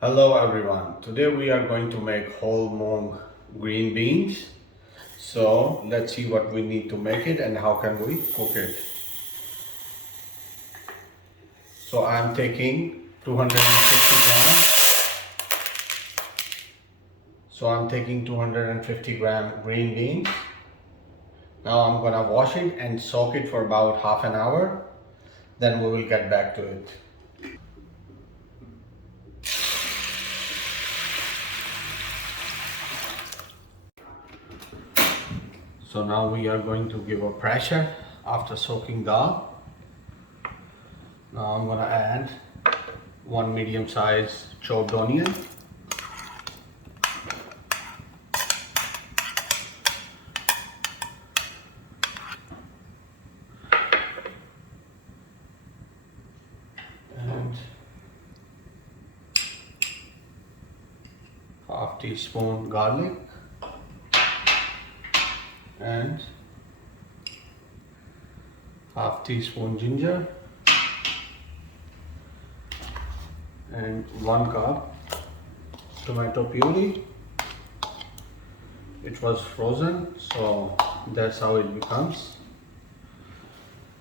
Hello everyone. Today we are going to make whole Moong green beans. So let's see what we need to make it and how can we cook it. So I'm taking 250 grams. So I'm taking 250 gram green beans. Now I'm gonna wash it and soak it for about half an hour. Then we will get back to it. So now we are going to give a pressure after soaking dal. Now I'm gonna add one medium size chopped onion, and half teaspoon garlic, and half teaspoon ginger, and 1 cup tomato puree. It was frozen, so that's how it becomes.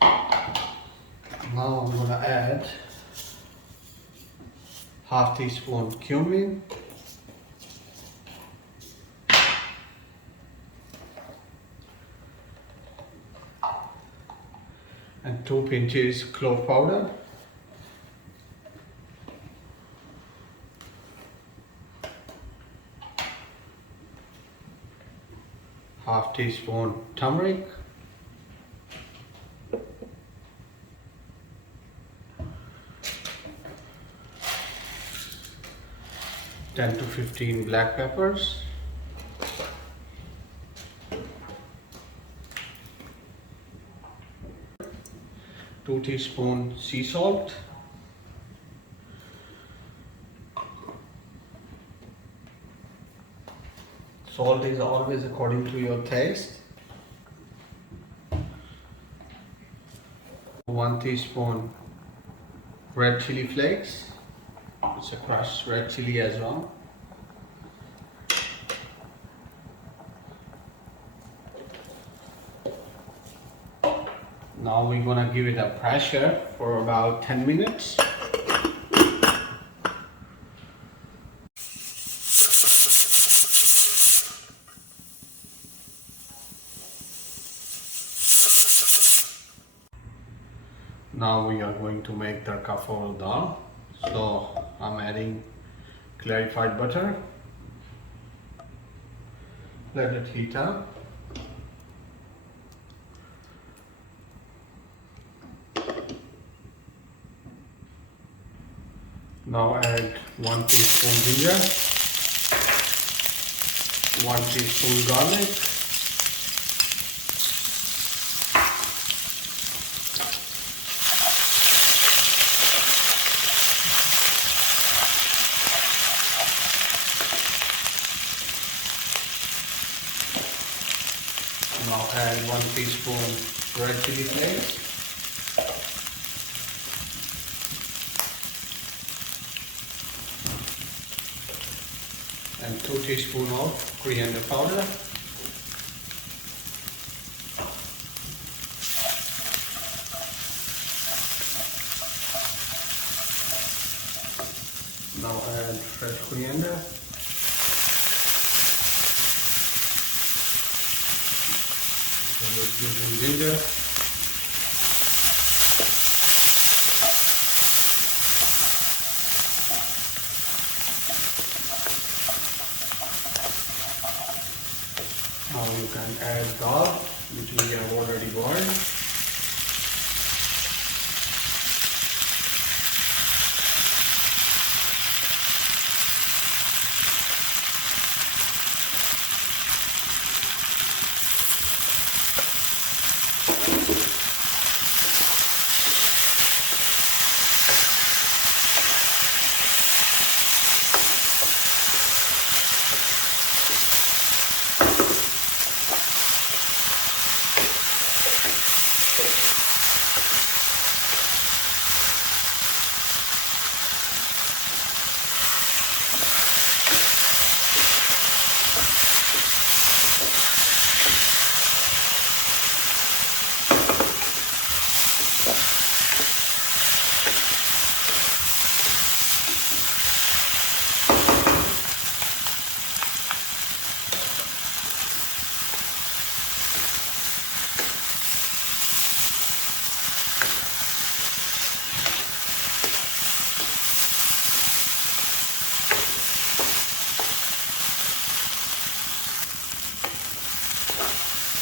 Now I'm gonna add half teaspoon cumin, and 2 pinches clove powder, half teaspoon turmeric, ten to 15 black peppers, two teaspoon sea salt, salt is always according to your taste, 1 teaspoon red chili flakes. It's a crushed red chili as well. Now we're gonna give it a pressure for about 10 minutes. Now we are going to make tadka for dal. So I'm adding clarified butter. Let it heat up. Now add 1 teaspoon ginger, 1 teaspoon garlic, now add 1 teaspoon red chili flakes, and 2 teaspoons of coriander powder. Now add fresh coriander. With ginger. Now you can add dal, which we have already boiled.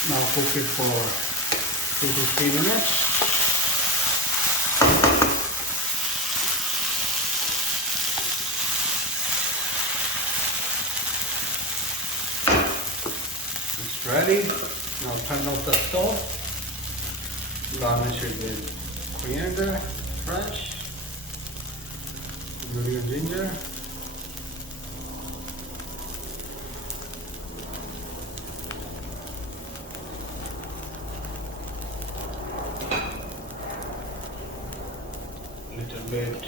Now cook it for 2 to 3 minutes. It's ready. Now turn off the stove. Garnish it with coriander, fresh, green ginger. Little bit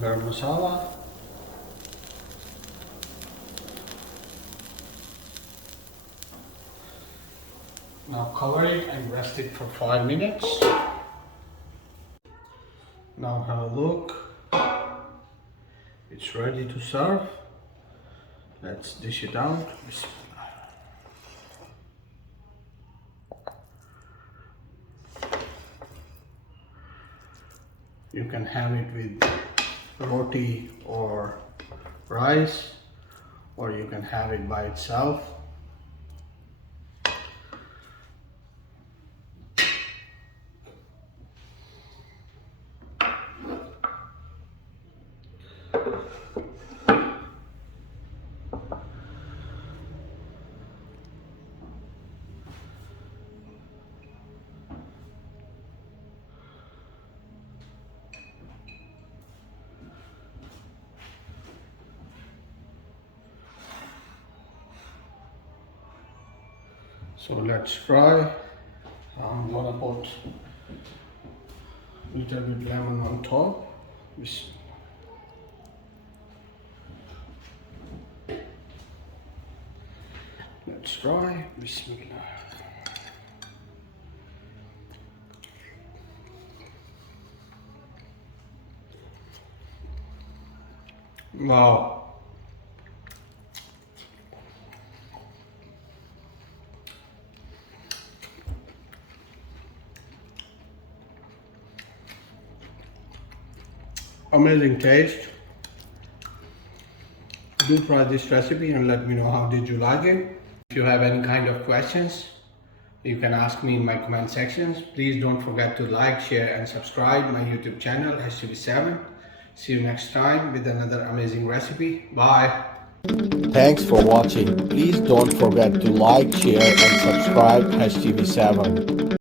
garam masala. Now cover it and rest it for 5 minutes. Now have a look. It's ready to serve. Let's dish it out. You can have it with roti or rice, or you can have it by itself. So let's fry. I'm gonna put a little bit lemon on top. Let's fry. Bismillah. Wow. Amazing taste. Do try this recipe and let me know how did you like it. If you have any kind of questions, you can ask me in my comment sections. Please don't forget to like, share and subscribe my YouTube channel HTV7. See you next time with another amazing recipe. Bye. Thanks for watching. Please don't forget to like, share and subscribe HTV7.